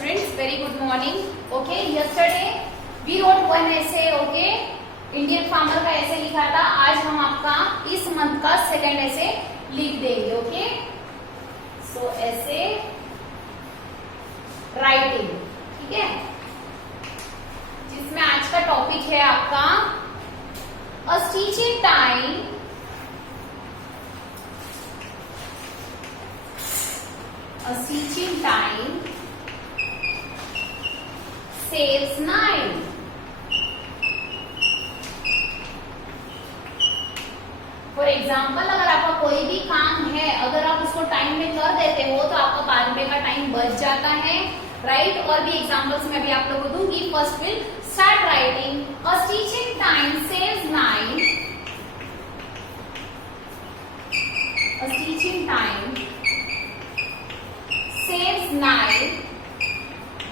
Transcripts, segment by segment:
students, very good morning. Okay, yesterday we wrote one essay. Okay, Indian farmer का ऐसे लिखा था. आज हम आपका इस मंथ का सेकेंड ऐसे लिख देंगे. ओके, सो ऐसे राइटिंग, ठीक है, जिसमें आज का टॉपिक है आपका a stitching time. A stitching time saves 9. For example, अगर आपका कोई भी काम है, अगर आप उसको टाइम में कर देते हो तो आपका बाद में का टाइम बच जाता है, राइट. और भी एग्जाम्पल्स मैं भी आप लोगों को दूंगी. First will start writing. A stitching time saves 9. A stitching time saves 9.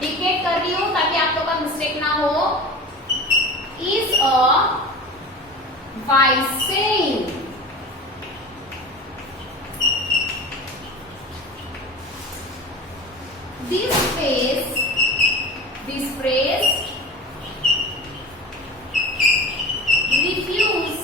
डिक्टेट कर रही हूं ताकि आप लोग का मिस्टेक ना हो. Is a wise saying. This phrase refuse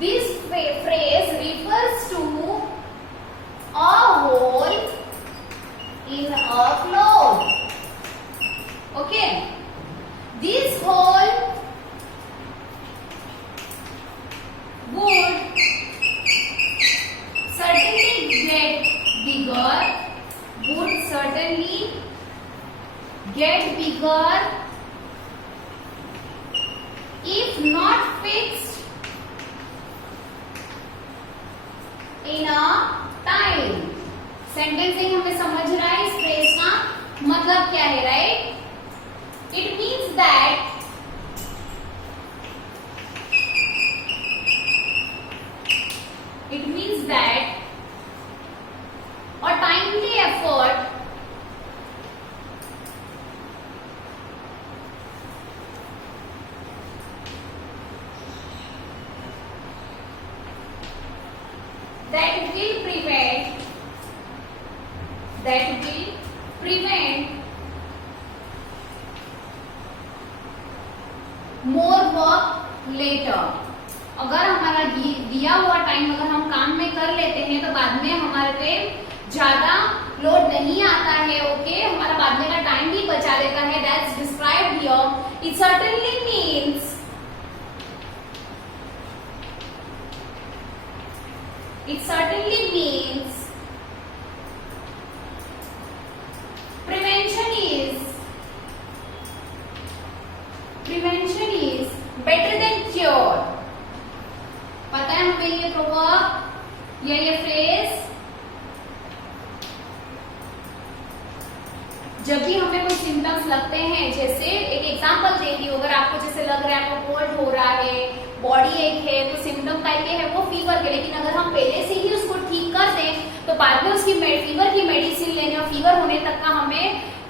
this phrase refers to a hole in a cloth. Okay, this hole would certainly get bigger if not fixed in a time. Sentencing हमें समझ रहा है. इस फ्रेज का मतलब क्या है, right? It means that a timely effort that will prevent more work later. अगर हमारा दिया हुआ टाइम अगर हम काम में कर लेते हैं तो बाद में हमारे पे ज्यादा लोड नहीं आता है. ओके, हमारा बाद में का टाइम भी बचा देता है. That's described here. It certainly means prevention is better than cure. पता है हमें ये प्रोवर्ब या ये फ्रेज जब भी हमें कोई सिम्टम्स लगते हैं, जैसे एक एग्जांपल दे रही हूं, अगर आपको जैसे लग रहा है आपको कोल्ड हो रहा है, बॉडी एक है, तो सिम्टम का है वो फीवर के. लेकिन अगर हम पहले से ही उसको ठीक कर दें तो बाद में उसकी फीवर की मेडिसिन लेने और फीवर होने तक का हमें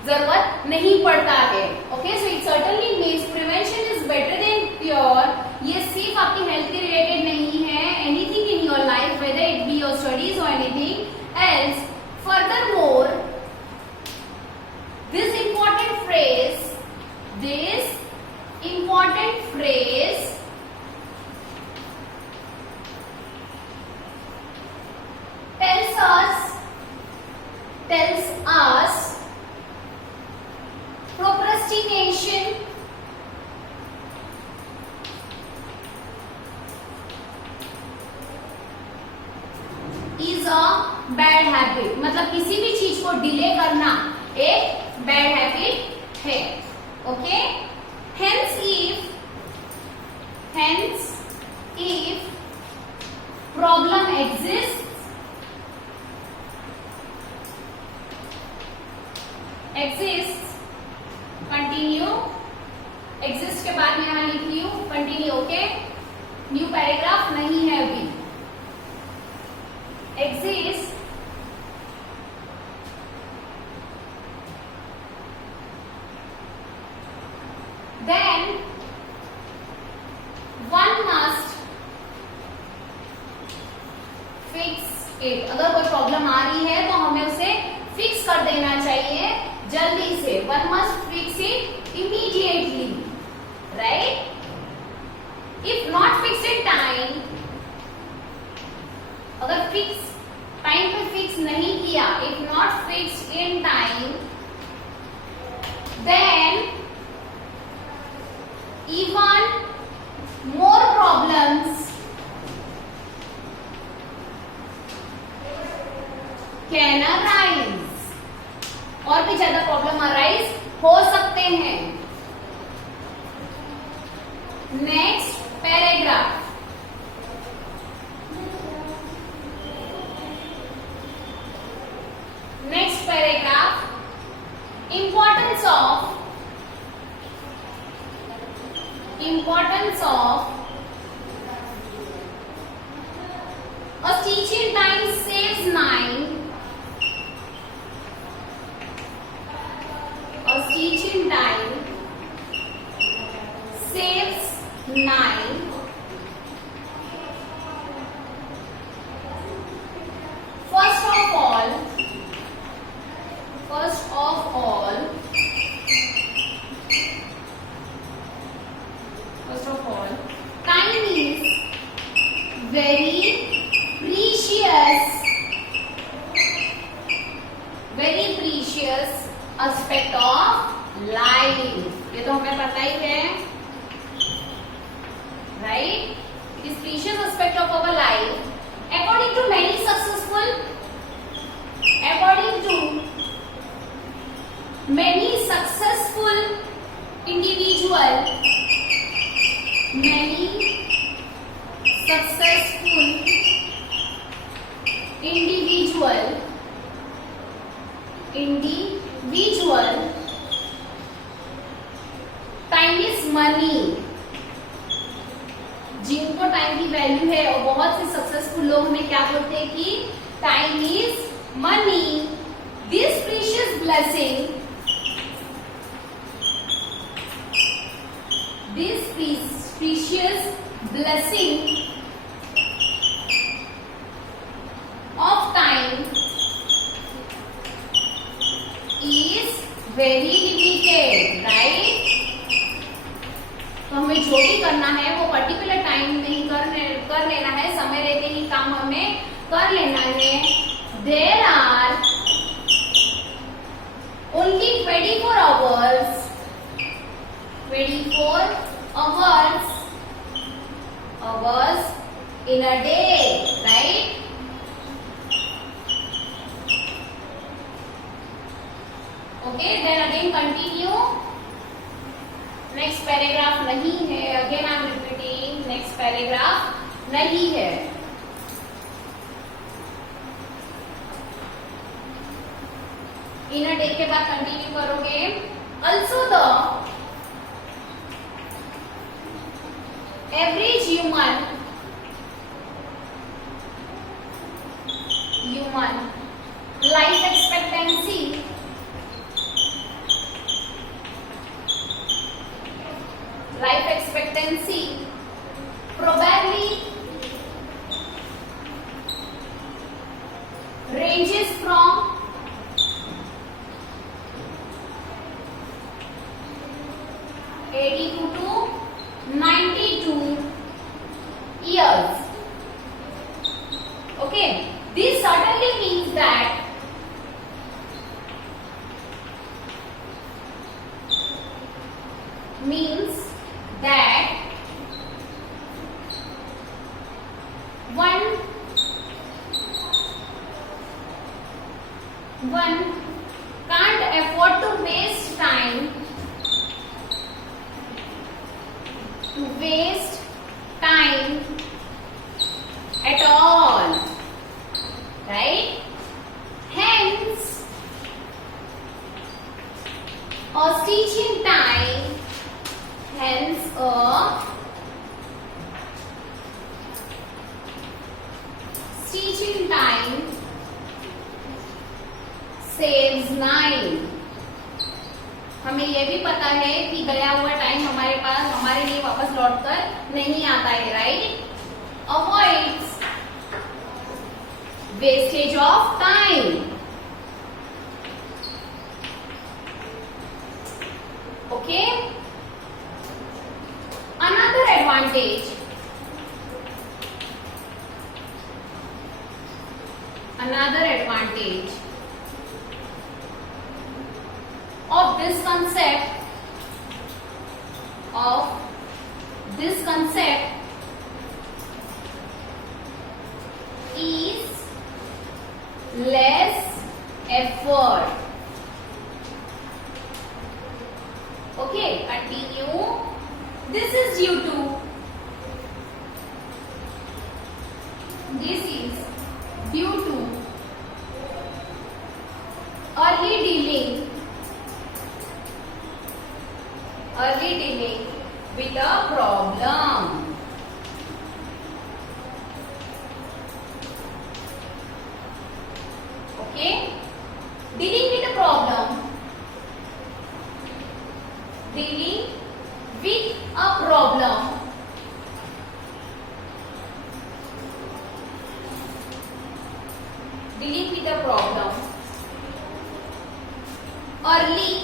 जरूरत नहीं पड़ता है. Okay, so it certainly means prevention is better than cure. ये सिर्फ आपकी हेल्थ के रिलेटेड नहीं है. Anything in your life, whether it be your studies और anything else. Furthermore, this important phrase tells us procrastination is a bad habit. मतलब किसी भी चीज को डिले करना एक बैड हैबिट है. Okay, hence if problem exist continue. Exist के बाद में यहां लिख रही हूं कंटिन्यू. ओके, न्यू पैराग्राफ नहीं है अभी. Exist then one 8। अगर कोई प्रॉब्लम आ रही है तो हमें उसे फिक्स कर देना चाहिए जल्दी से। One must fix it immediately, right? If not fix in time, अगर फिक्स टाइम पे फिक्स नहीं किया, if not fix in time, then even more problems can arise, और भी ज्यादा प्रॉब्लम अराइज हो सकते हैं। Next paragraph, next paragraph, importance of a teaching time saves 9, a teaching time saves 9, first of all, time is very precious aspect of life. ये तो हमें पता ही है, right? It is precious aspect of our life. According to many successful individual, time is money. जिनको टाइम की वैल्यू है, और बहुत से सक्सेसफुल लोग हमें क्या बोलते हैं कि time is money. This precious blessing, of time is very limited, right? तो हमें जो भी करना है वो पर्टिकुलर टाइम नहीं कर लेना है, समय रहते ही काम हमें कर लेना है. There are only 24 hours in a day, right? Okay, then again continue. Next paragraph नहीं है, again I am repeating, next paragraph नहीं है. इन अ डे के बाद कंटिन्यू करोगे. Also the average human life expectancy probably ranges from 82 to 92 years. Okay, this certainly means that one can't afford to waste time at all, right? Hence a teaching time saves 9. हमें यह भी पता है कि गया हुआ टाइम हमारे पास हमारे लिए वापस लौटकर नहीं आता है, right? Avoids wastage of time. Okay. Another advantage. Another advantage of this concept is less effort. Okay, continue. This is due to early dealing with a problem. Okay, dealing with a problem. Dealing with a problem. Dealing with a problem early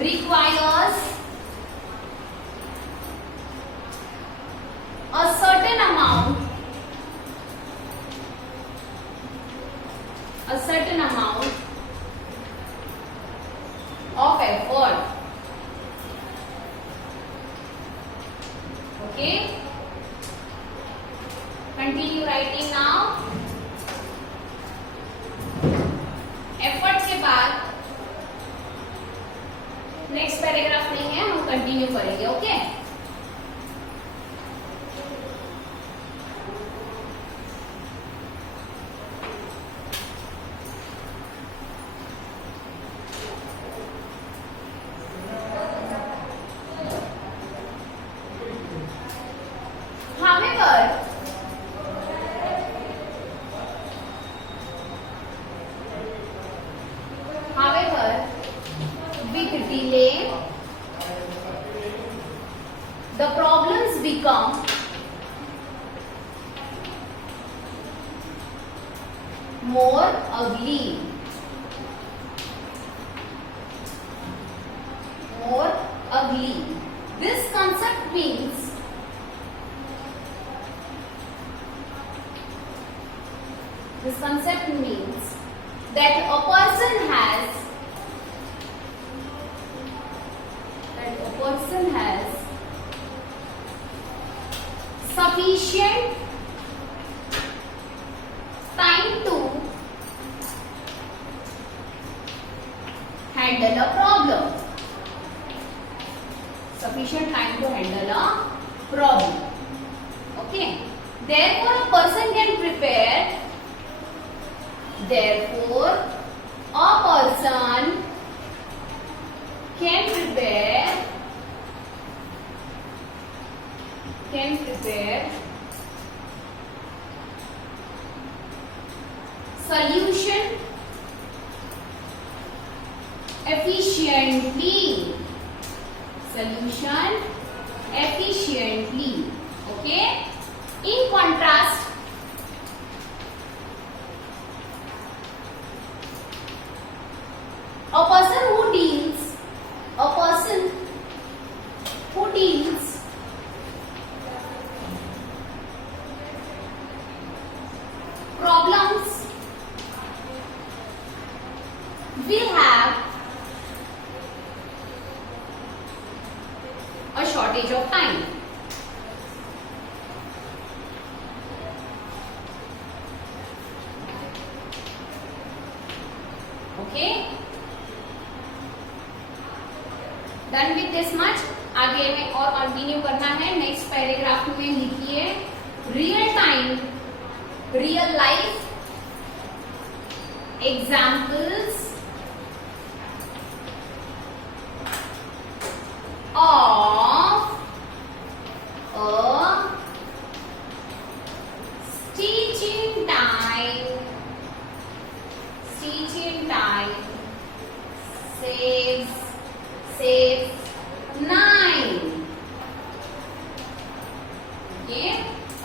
requires a certain amount of effort. Okay, continue writing now. Effort के बाद next paragraph नहीं है, हम कंटिन्यू करेंगे. Okay, with delay the problems become more ugly. This concept means that a person has sufficient time to handle a problem. Okay, therefore a person can prepare. Solution efficiently. Okay, in contrast, a person who deals problems will have a shortage of time. Okay, done with this much. आगे में और कंटिन्यू करना है. Next paragraph में लिखिए real life examples of a stitching time saves 9. Okay,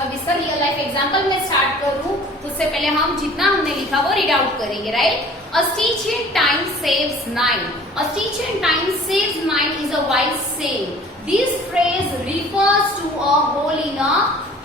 अब इसका real life example मैं स्टार्ट करूं उससे पहले हम जितना हमने लिखा वो रीड आउट करेंगे, right? A stitch in time saves 9. A stitch in time saves 9 is a wise saying. This phrase refers to a hole in a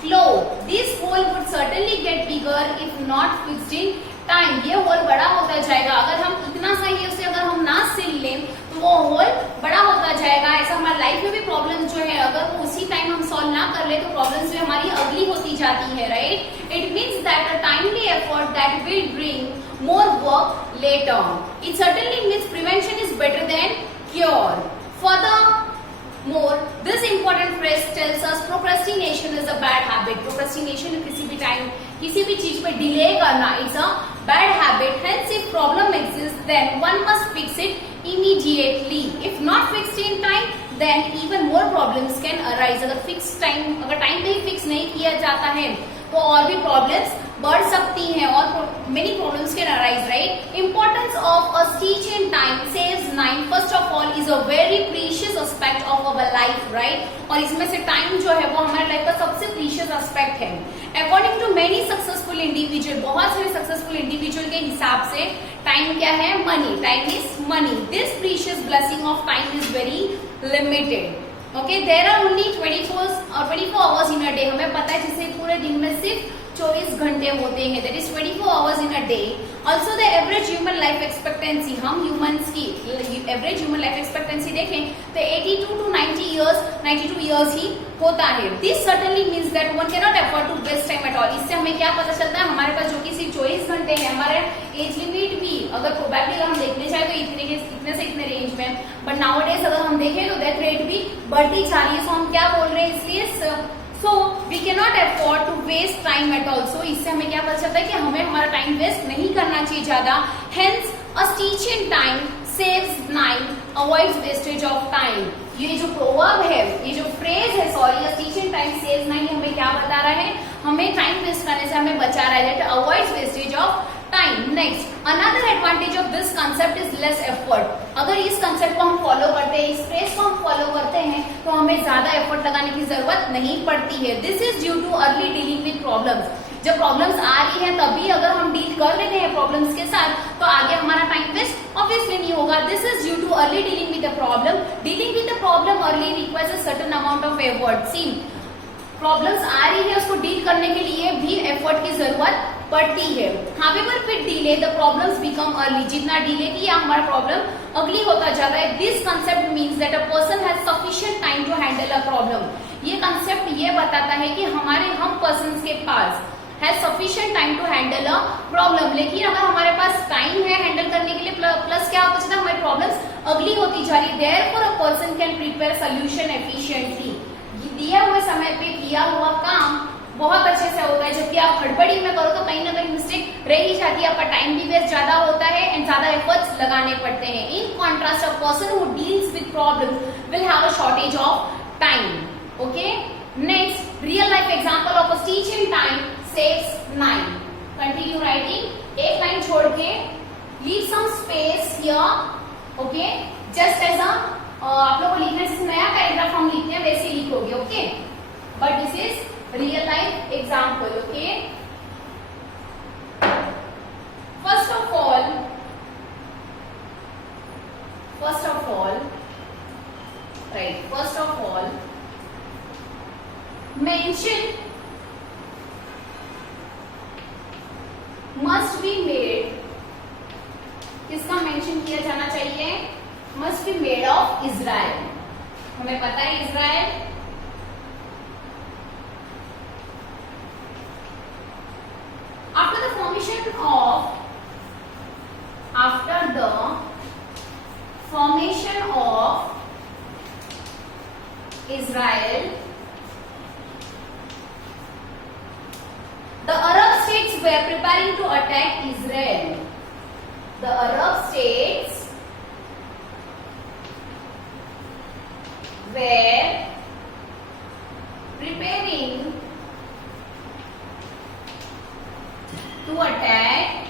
cloth. This hole would certainly get bigger if not fixed in time. ये होल बड़ा होता जाएगा, अगर हम इतना सा ही उसे अगर हम ना सिल लें तो वो होल बड़ा होता जाएगा। ऐसा हमारी लाइफ में भी प्रॉब्लम जो है अगर वो उसी टाइम हम सॉल्व ना कर ले तो प्रॉब्लम्स भी हमारी अगली होती जाती है, right? It means that a timely effort that will bring more work later on. It certainly means prevention is better than cure. Furthermore, this important phrase tells us procrastination is a bad habit. Procrastination किसी भी टाइम किसी भी चीज पे डिले करना it's a bad habit. Hence, if problem exists, then one must fix it immediately. If not fixed in time, then even more problems can arise. अगर टाइम पे ही फिक्स नहीं किया जाता है तो और भी प्रॉब्लम्स बढ़ सकती हैं और many problems can arise, right? Importance of a stitch in time saves 9 first of all is a very precious aspect of our life, right? और इसमें से टाइम जो है वो हमारे लाइफ का सबसे प्रीशियस एस्पेक्ट है। According to many successful individual, बहुत सारे सक्सेसफुल इंडिविजुअल के हिसाब से टाइम क्या है? Money. Time is money. This precious blessing of time is very limited. Okay, there are only 24 hours in a day. हमें पता है जिसे पूरे दिन में सिर्फ 24 घंटे होते हैं, that is 24 hours in a day. Also the average human life expectancy, हम ह्यूमंस की एवरेज ह्यूमन लाइफ एक्सपेक्टेंसी देखें तो 82 to 92 ईयर्स ही होता है। This certainly means that one can not afford to waste time at all. इससे हमें क्या पता चलता है? हमारे पास जो कि सिर्फ 24 घंटे है, हमारे एज लिमिट भी अगर प्रोबेबली अगर हम देखने जाए तो इतने से इतने रेंज में, बट नाउअडेज अगर हम देखें तो डेथ रेट भी बढ़ती जा रही है। सो हम क्या बोल रहे हैं? इसलिए so we can not afford to waste time at all. So इससे हमें क्या पता चलता है कि हमें हमारा टाइम वेस्ट नहीं करना चाहिए ज्यादा। हेंस अ stitch in time saves 9, avoids wastage of time. ये जो प्रोवर्ब है, ये जो फ्रेज है, सॉरी, अ स्टीच इन टाइम सेव्स 9, हमें क्या बता रहा है? हमें टाइम वेस्ट करने से हमें बचा रहा है, that avoids wastage of time. Next, another advantage of this concept is less effort. अगर इस कंसेप्ट को हम फॉलो करते हैं, इस फ्रेज को हम फॉलो करते हैं तो हमें ज्यादा एफर्ट लगाने की जरूरत नहीं पड़ती है। This is due to early dealing with problems. जब प्रॉब्लम्स आ रही है तभी अगर हम डील कर लेते हैं प्रॉब्लम्स के साथ तो आगे हमारा टाइम वेस्ट ऑब्वियसली नहीं होगा। This is due to early dealing with the problem. Dealing with the problem early requires a certain amount of effort. See, problems आ रही है उसको डील करने के लिए भी एफर्ट की जरूरत पड़ती है। However with delay the problems become early. जितना डिले किया हमारा प्रॉब्लम अगली होता जाता है। This concept means that a person has sufficient time to handle a problem. ये कंसेप्ट ये बताता है कि हम पर्सन के पास has sufficient time to handle a problem. लेकिन अगर हमारे पास टाइम है हैंडल करने के लिए प्लस क्या होता है? हमारी प्रॉब्लम्स अगली होती जा रही है। Therefore a person can prepare solution efficiently. दिए हुए समय पे किया हुआ काम बहुत अच्छे से होता है, जबकि आप हड़बड़ी में करो तो कहीं ना कहीं मिस्टेक रह ही जाती है, आपका टाइम भी वेस्ट ज्यादा होता है एंड ज्यादा एफर्ट्स लगाने पड़ते हैं। In contrast a person who deals with problems will have a shortage of time. Okay, next, real life example of a stitch in time saves 9। Continue writing. एक लाइन छोड़ के leave some space here. Okay, just as a आप लोगों को लिखने से नया पैराग्राफ हम लिखते हैं वैसे लिखोगे। Okay, but this is real life example. Okay, first of all mention must be made. किसका मेंशन किया जाना चाहिए? must be made of Israel. हमें पता है Israel after the formation of Israel, the Arab states were preparing to attack Israel. The Arab states were preparing to attack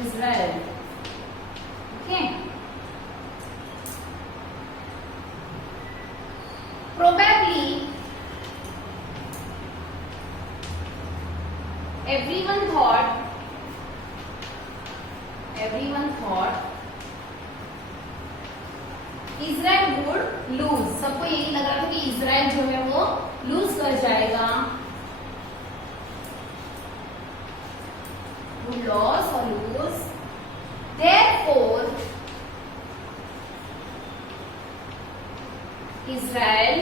Israel. Okay. Probably everyone thought Israel would lose, सबको यही लग रहा था कि इजराइल जो है वो लूज कर जाएगा, would lose or lose, therefore Israel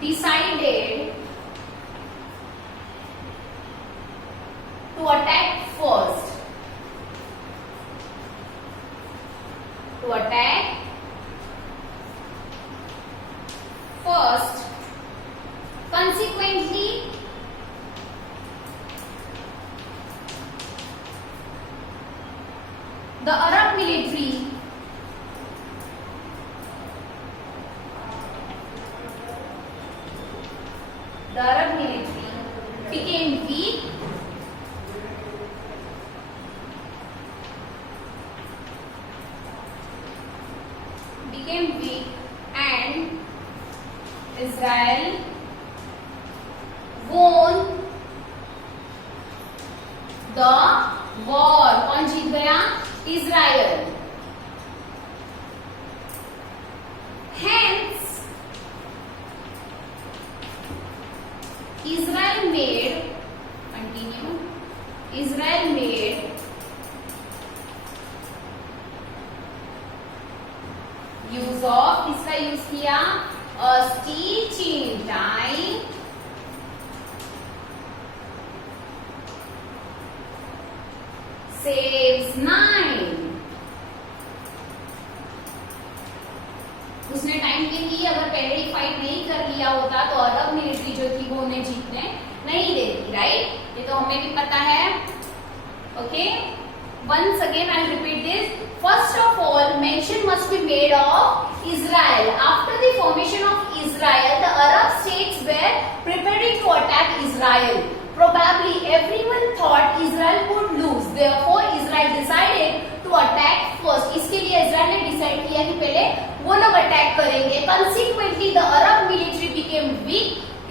decided to attack first. Consequently, the Arab military became weak and Israel won the war. कौन जीत गया? Israel. Hence, Israel made use of, किसका यूज किया? A stitching time saves 9. उसने टाइम के लिए अगर पहले ही फाइट नहीं कर लिया होता तो अरब मिलिट्री जो थी वो उन्हें जीतने नहीं देती, राइट? ये तो हमें भी पता है. Okay, once again I'll repeat this. First of all, mention must be made of Israel. After the formation of Israel, the Arab states were preparing to attack Israel. Probably everyone thought Israel would lose. Therefore, Israel decided to attack first. इसके लिए इजराइल ने डिसाइड किया कि पहले वो लोग अटैक करेंगे. Consequently, the Arab military became weak.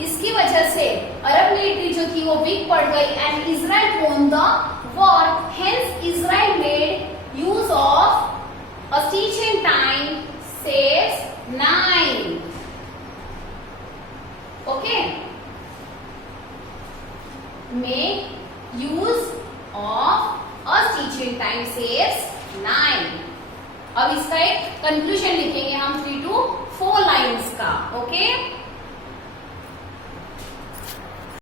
इसकी वजह से अरब मिलिट्री जो थी वो वीक पड़ गई and Israel won the war. Hence, Israel made use of a stitching time saves 9. Okay. Make use of a stitching time saves 9. अब इसका एक कंक्लूजन लिखेंगे हम 3 to 4 लाइन्स का. ओके